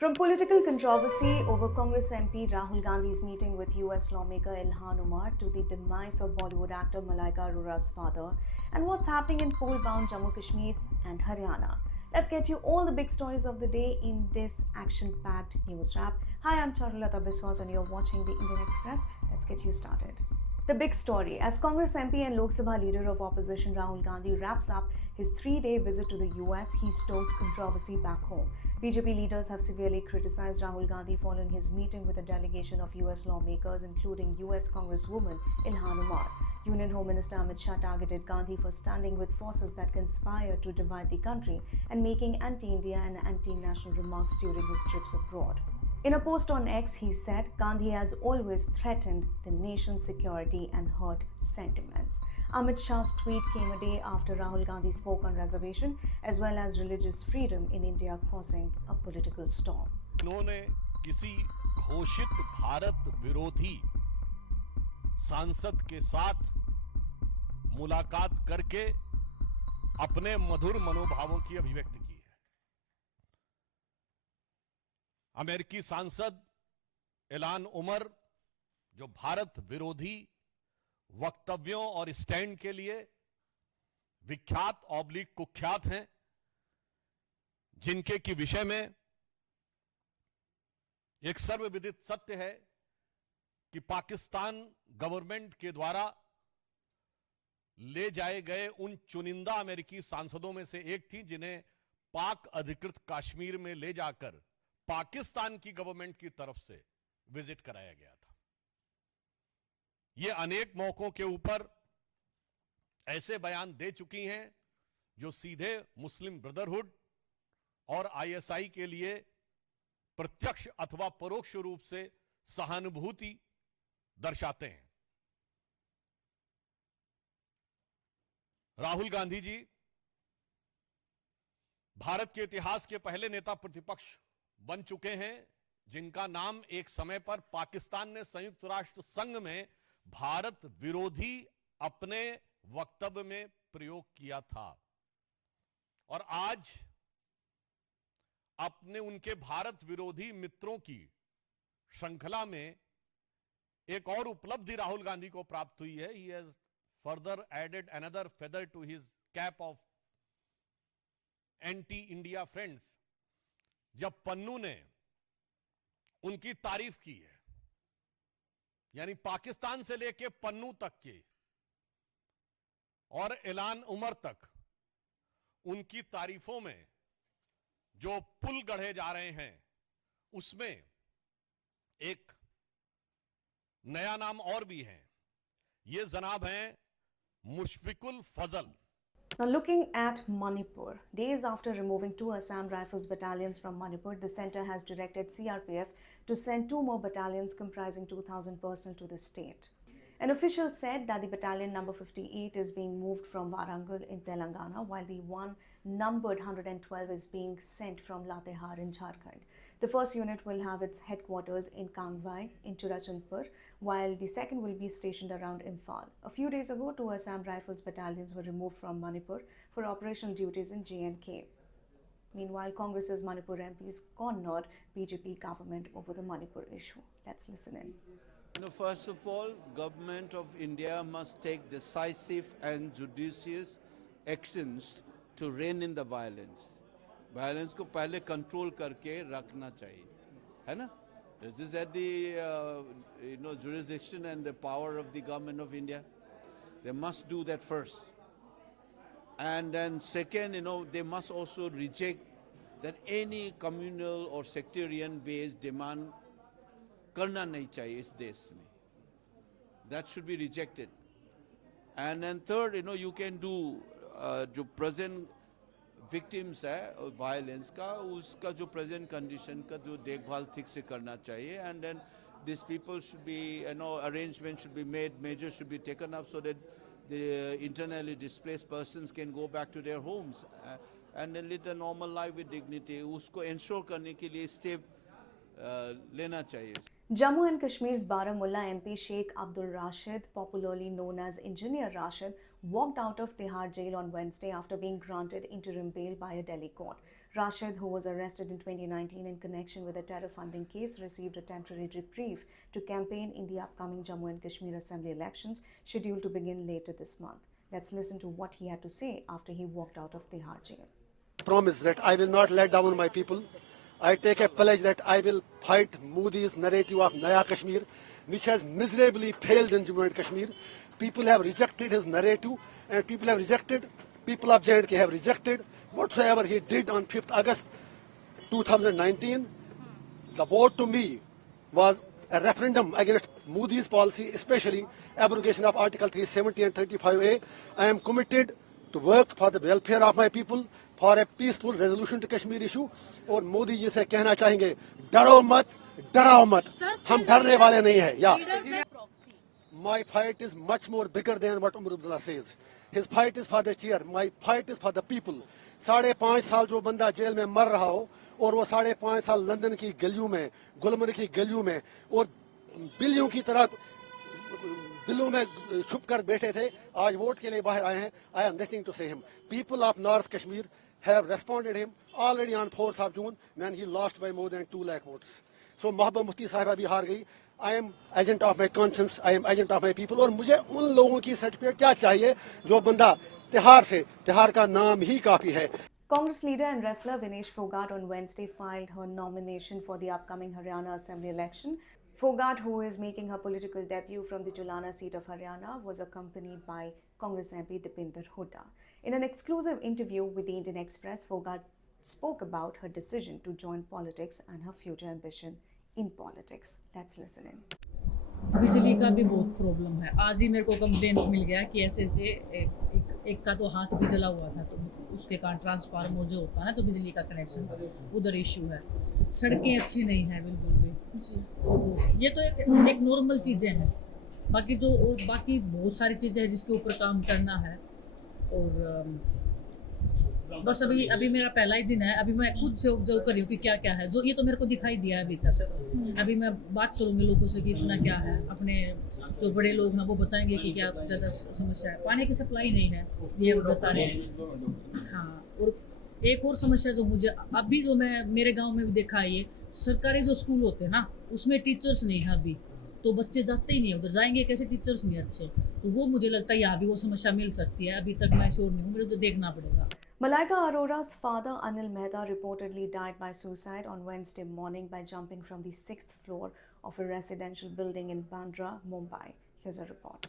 From political controversy over Congress MP Rahul Gandhi's meeting with US lawmaker Ilhan Omar to the demise of Bollywood actor Malaika Arora's father and what's happening in poll-bound Jammu Kashmir and Haryana. Let's get you all the big stories of the day in this action-packed news wrap. Hi, I'm Charulata Biswas and you're watching the Indian Express. Let's get you started. The big story as Congress MP and Lok Sabha leader of opposition Rahul Gandhi wraps up his 3-day visit to the US, he stoked controversy back home. BJP leaders have severely criticized Rahul Gandhi following his meeting with a delegation of US lawmakers, including US Congresswoman Ilhan Omar. Union Home Minister Amit Shah targeted Gandhi for standing with forces that conspire to divide the country and making anti-India and anti-national remarks during his trips abroad. In a post on X, he said Gandhi has always threatened the nation's security and hurt sentiments. Amit Shah's tweet came a day after Rahul Gandhi spoke on reservation as well as religious freedom in India, causing a political storm. उन्होंने किसी घोषित भारत विरोधी सांसद के साथ मुलाकात करके अपने मधुर मनोभावों की अभिव्यक्ति की है। अमेरिकी सांसद इल्हान उमर जो भारत विरोधी वक्तव्यों और स्टैंड के लिए विख्यात ऑब्लिक कुख्यात हैं, जिनके की विषय में एक सर्वविदित सत्य है कि पाकिस्तान गवर्नमेंट के द्वारा ले जाए गए उन चुनिंदा अमेरिकी सांसदों में से एक थी जिन्हें पाक अधिकृत कश्मीर में ले जाकर पाकिस्तान की गवर्नमेंट की तरफ से विजिट कराया गया था। ये अनेक मौकों के ऊपर ऐसे बयान दे चुकी हैं जो सीधे मुस्लिम ब्रदरहुड और आईएसआई के लिए प्रत्यक्ष अथवा परोक्ष रूप से सहानुभूति दर्शाते हैं। राहुल गांधी जी भारत के इतिहास के पहले नेता प्रतिपक्ष बन चुके हैं जिनका नाम एक समय पर पाकिस्तान ने संयुक्त राष्ट्र संघ में भारत विरोधी अपने वक्तव्य में प्रयोग किया था और आज अपने उनके भारत विरोधी मित्रों की श्रृंखला में एक और उपलब्धि राहुल गांधी को प्राप्त हुई है। He has further added another feather to his cap of anti India friends, जब पन्नू ने उनकी तारीफ की है, यानी पाकिस्तान से लेकर पन्नू तक के और इल्हान उमर तक उनकी तारीफों में जो पुल गढ़े जा रहे हैं, उसमें एक नया नाम और भी है। ये जनाब हैं मुशफिकुल फजल। Now, looking at Manipur, days after removing 2 Assam Rifles battalions from Manipur, the centre has directed CRPF to send 2 more battalions comprising 2,000 personnel to the state. An official said that the battalion number 58 is being moved from Warangal in Telangana, while the one numbered 112 is being sent from Latehar in Jharkhand. The first unit will have its headquarters in Kangvai in Churachandpur, while the second will be stationed around Imphal. A few days ago, 2 Assam Rifles battalions were removed from Manipur for operational duties in J&K. Meanwhile, Congress's Manipur MPs cornered BJP government over the Manipur issue. Let's listen in. First of all, government of India must take decisive and judicious actions to rein in the violence. Violence को पहले control करके रखना चाहिए, है ना? This is at the jurisdiction and the power of the government of India. They must do that first, and then second, they must also reject that any communal or sectarian-based demand करना नहीं चाहिए इस देश में. That should be rejected. And then third, you can do जो present victims है violence का, उसका जो present condition का जो देखभाल ठीक से करना चाहिए. And then these people should be, arrangements should be made, measures should be taken up so that the internally displaced persons can go back to their homes and then lead a normal life with dignity. उसको ensure करने के लिए step लेना चाहिए. Jammu and Kashmir's Baramulla MP Sheikh Abdul Rashid, popularly known as Engineer Rashid, walked out of Tihar jail on Wednesday after being granted interim bail by a Delhi court. Rashid, who was arrested in 2019 in connection with a terror funding case, received a temporary reprieve to campaign in the upcoming Jammu and Kashmir Assembly elections scheduled to begin later this month. Let's listen to what he had to say after he walked out of Tihar jail. Promise that I will not let down my people. I take a pledge that I will fight Modi's narrative of Naya Kashmir, which has miserably failed in Jammu and Kashmir. People have rejected his narrative, and people of J&K have rejected whatsoever he did on 5th August 2019. The vote to me was a referendum against Modi's policy, especially abrogation of Article 370 and 35A. I am committed to work for the welfare of my people, for a peaceful resolution to Kashmir issue. और मोदी जी से कहना चाहेंगे, डरो मत, डराओ मत, हम डरने वाले नहीं हैं. Yeah. My fight is much more bigger than what Umar Abdullah says. His fight is for the chair. My fight is for the people. 5.5 साल जो बंदा जेल में मर रहा हो, और वो 5.5 साल लंदन की गलियों में, गुलमर्ग की गलियों में, और बिल्लियों की तरह बिल्लों में छुप कर बैठे थे, आज वोट के लिए बाहर आए हैं. I have nothing to say him. People of North Kashmir have responded him already on 4th of June when he lost by more than 2 lakh votes. So Mahbub Mufti साहिबा भी हार गई. I am agent of my conscience. I am agent of my people. और मुझे उन लोगों की certificate क्या चाहिए जो बंदा तिहार का नाम ही काफी है. Congress leader and wrestler Vinesh Fogart on Wednesday filed her nomination for the upcoming Haryana Assembly election. Fogart, who is making her political debut from the Julana seat of Haryana, was accompanied by Congress MP Dipinder Hooda. In an exclusive interview with the Indian Express, Fogart spoke about her decision to join politics and her future ambition in politics. Let's listen in. बिजली का भी बहुत problem है. आज ही मेरे को complaint मिल गया कि ऐसे एक का तो हाथ भी जला हुआ था, तो उसके कारण ट्रांसफार्मर जो होता है ना, तो बिजली का कनेक्शन उधर इशू है. सड़कें अच्छी नहीं है बिल्कुल भी. तो ये तो एक नॉर्मल चीज़ें हैं. बाकी बहुत सारी चीज़ें हैं जिसके ऊपर काम करना है. और बस अभी मेरा पहला ही दिन है. अभी मैं खुद से ऑब्जर्व कर रही हूँ कि क्या क्या है. जो ये तो मेरे को दिखाई दिया है अभी तक. अभी मैं बात करूँगी लोगों से कि इतना क्या है. अपने जो बड़े लोग हैं वो बताएंगे कि क्या ज़्यादा समस्या है. पानी की सप्लाई नहीं है, ये बता रहे हैं. हाँ, और एक और समस्या जो मुझे अभी जो मैं मेरे गाँव में भी देखा है, ये सरकारी जो स्कूल होते हैं ना, उसमें टीचर्स नहीं है अभी. तो बच्चे जाते ही नहीं, उधर जाएंगे कैसे, टीचर्स नहीं अच्छे. तो वो मुझे लगता है यहाँ भी वो समस्या मिल सकती है. अभी तक मैं श्योर नहीं हूँ, मुझे तो देखना पड़ेगा. Malaika Arora's father, Anil Mehta, reportedly died by suicide on Wednesday morning by jumping from the 6th floor of a residential building in Bandra, Mumbai. Here's a report.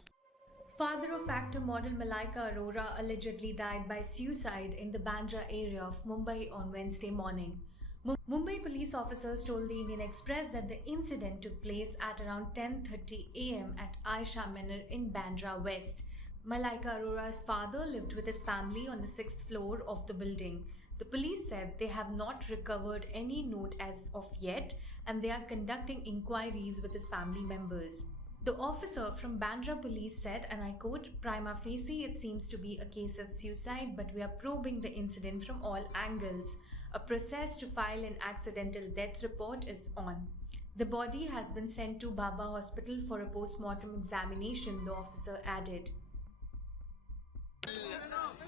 Father of actor model Malaika Arora allegedly died by suicide in the Bandra area of Mumbai on Wednesday morning. Mumbai police officers told the Indian Express that the incident took place at around 10:30 am at Aisha Manor in Bandra West. Malaika Arora's father lived with his family on the 6th floor of the building. The police said they have not recovered any note as of yet, and they are conducting inquiries with his family members. The officer from Bandra police said, and I quote, "Prima facie it seems to be a case of suicide, but we are probing the incident from all angles. A process to file an accidental death report is on. The body has been sent to Baba Hospital for a post-mortem examination," the officer added.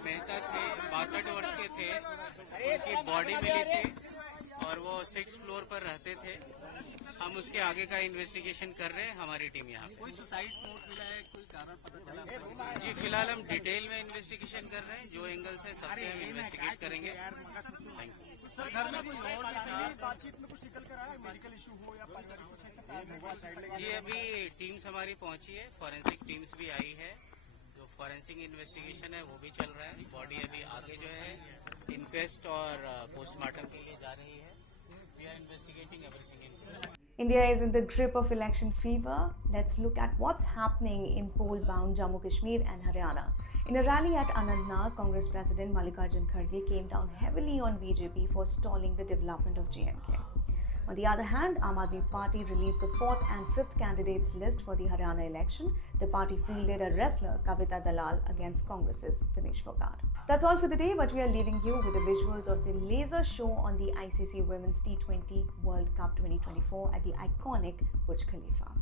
Mehta थे, 62 वर्ष के थे. उनकी body मिली थी और वो 6th floor पर रहते थे. हम उसके आगे का इन्वेस्टिगेशन कर रहे हैं. हमारी टीम यहाँ कोई सुसाइड नोट मिला है, कोई कारण पता चला? जी फिलहाल हम डिटेल में इन्वेस्टिगेशन कर रहे हैं. जो एंगल से सबसे हम इन्वेस्टिगेट करेंगे. Thank you. सर, घर में कोई और बातचीत में कुछ निकल कर आया, मेडिकल इशू हो या कुछ ऐसा? जी अभी टीम्स हमारी पहुंची है, फॉरेंसिक टीम्स भी आई है. जो फॉरेंसिक इन्वेस्टिगेशन है वो भी चल रहा है. बॉडी अभी आगे जो है इंक्वेस्ट और पोस्टमार्टम के लिए जा रही है. We are investigating everything in. India is in the grip of election fever. Let's look at what's happening in poll-bound Jammu Kashmir and Haryana. In a rally at Anantnag, Congress President Mallikarjun Kharge came down heavily on BJP for stalling the development of J&K. On the other hand, Aam Aadmi Party released the 4th and 5th candidates list for the Haryana election. The party fielded a wrestler, Kavita Dalal, against Congress's Vinesh Fogart. That's all for the day, but we are leaving you with the visuals of the laser show on the ICC Women's T20 World Cup 2024 at the iconic Burj Khalifa.